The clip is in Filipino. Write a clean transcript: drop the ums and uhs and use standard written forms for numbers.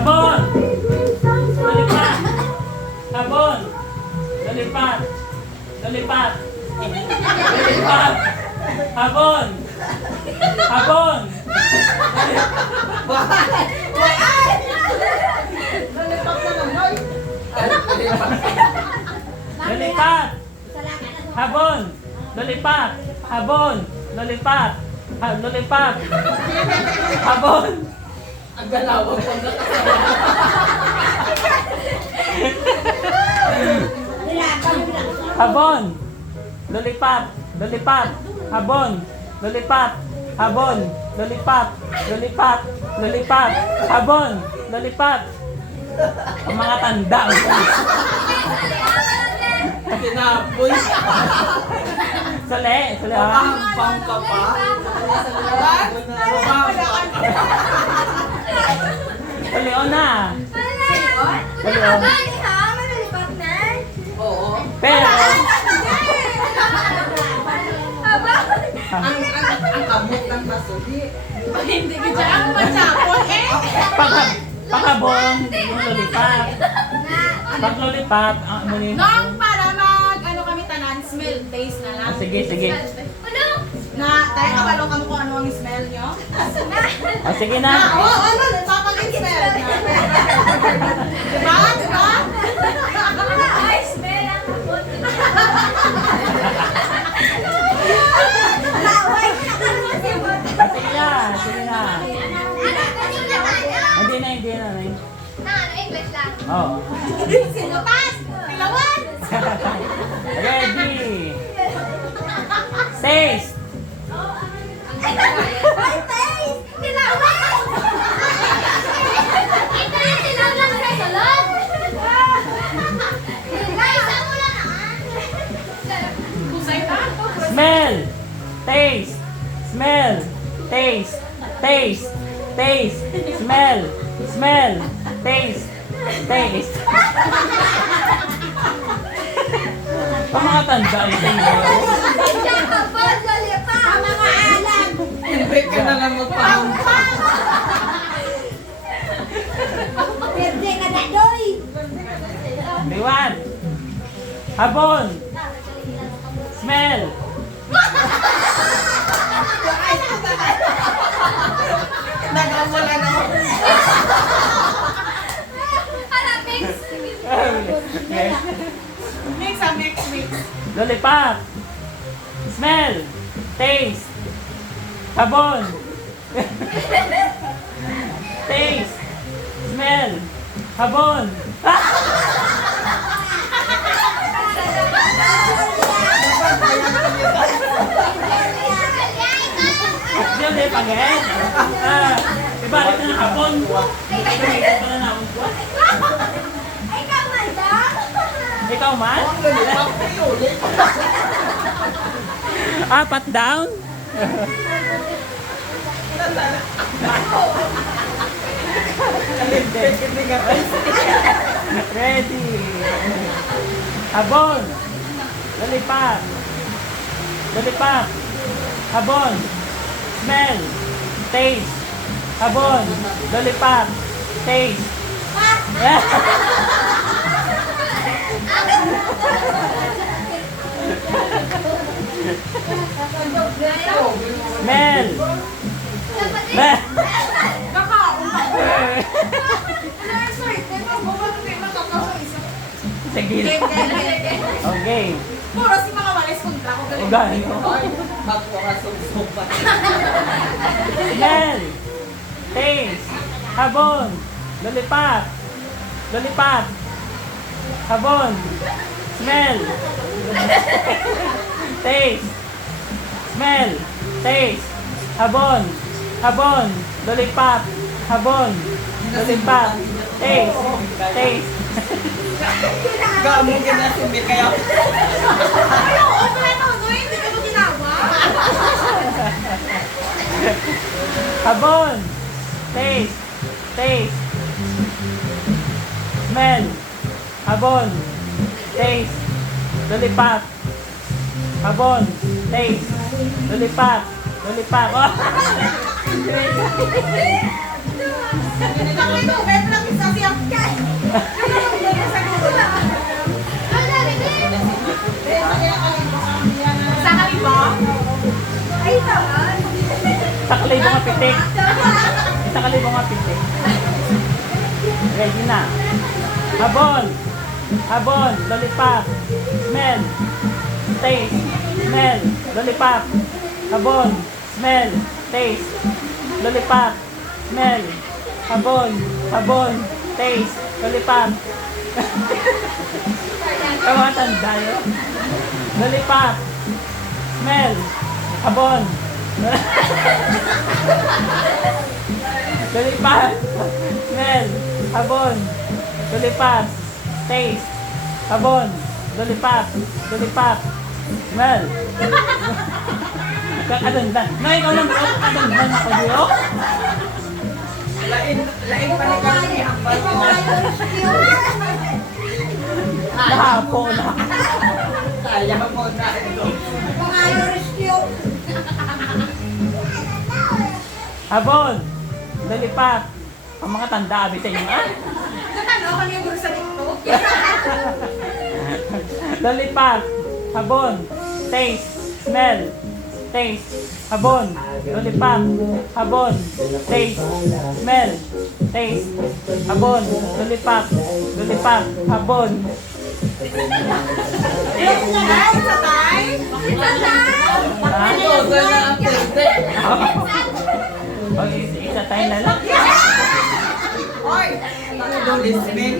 Habon! Lalipat! Habon! Lalipat! Lalipat! Lalipat! Habon! Habon! Lalipat! Habon! Lalipat! Habon! Lalipat! Lalipat! Habon! Ang galawang ko na Habon! Lalipat! Lalipat! Habon! Lalipat! Habon! Lalipat! Lalipat! Lalipat! Habon! Lalipat! Ang mga tanda. Kinapoy. Sali! Sali ha? Pang ka pa. Sali o na! Sali o. Oo. Pero, Ang kamot ng basuri. Hindi ka dyan ang matsapon eh. paghabon, yung lolipat. Pag lolipat, ang muli. Nung para mag, ano kami tanan, smell, taste na lang. Sige, sige. Na, tayo kabalo kamo kung ano ang smell nyo. Sige na. Oo, ano, papagin smell. Diba? Diba? Ay, smell ang kapot. Sige na, sige na. Hindi na, hindi na. English lang. Oh. Sinutas! Tilawan! Ready. Taste. Ay, taste! Tilawan! Ito yung tilawan sa salon. Ay, isa mo na naman. Kusay pa? Smell. Taste. Smell. Taste. Taste. Taste. Smell. Smell. Taste. Taste. Ang mga tanda ito Siya kapag lalipa. Mga alam. Hindi ka na lang magpahamba. Pwede ka na, Doy. Liwan. Habon. Smell. Nagamula na ako. Para mix. Yes. Mix ang mix. Lollipop. Smell. Taste. Habon. Taste. Smell. Habon. Hindi, pag-end. Ibalik na ng hapon. Ibalik pa na naman ko. Ay, kamanda. Ikaw man? Ang lalipap kayo ulit. Apat down? Hindi ka pa. Ready. Habon. Lalipat. Lalipat. Habon. Smell. Taste. Habon. Lalipat. Taste. Smell. Smell. Sige. Okay. Puro si mga walis kontra ko. Ugali. Magpakasumsupan. Smell. Taste. Habon. Lalipat. Lalipat. Habon. Smell. Taste. Smell. Taste. Habon. Habon. Lalipat. Habon. Lalipat. Taste. Taste. Gamo ginasumi kaya. Ayaw, okay na ako. Hindi ka mo ginawa. Habon. Taste. Taste. Smell. Habon. Taste. Lalipat. Habon. Taste. Lalipat. Lalipat. Oh! Bakit ito? Bet lang isa. Sa kalibong? Ay, naman. Sa kalibo nga pitik. Sa kalibo nga pitik. Ready na. Habon. Habon. Lollipop. Smell. Taste. Smell. Lollipop. Habon. Smell. Taste. Lollipop. Smell. Habon. Habon. Taste. Lollipop. Tama tanda yun. Lollipop. Smell. Habon. Lollipop. Smell. Habon. Lollipop. Taste. Habon. Lollipop. Lollipop. Smell. Kakadanda. Ngayon ikaw lang bro. Kakadanda na ako diyo. Lain pa ni kami ang bato. Nahapo na. Kaya mo na ito. Mga rescue. Habon. Lollipop. Ang mga tanda abitin yung Natanong kami yung guru sa TikTok. Lollipop. Habon. Taste. Smell. Taste. Habon. Lollipop. Habon. Taste. Smell. Taste. Habon. Lollipop. Lollipop. Habon. Ayoko na nga, isa tayo. Ito, gana ang pwede. Isa tayo na lang. Oy! Ano daw, Lisbeth?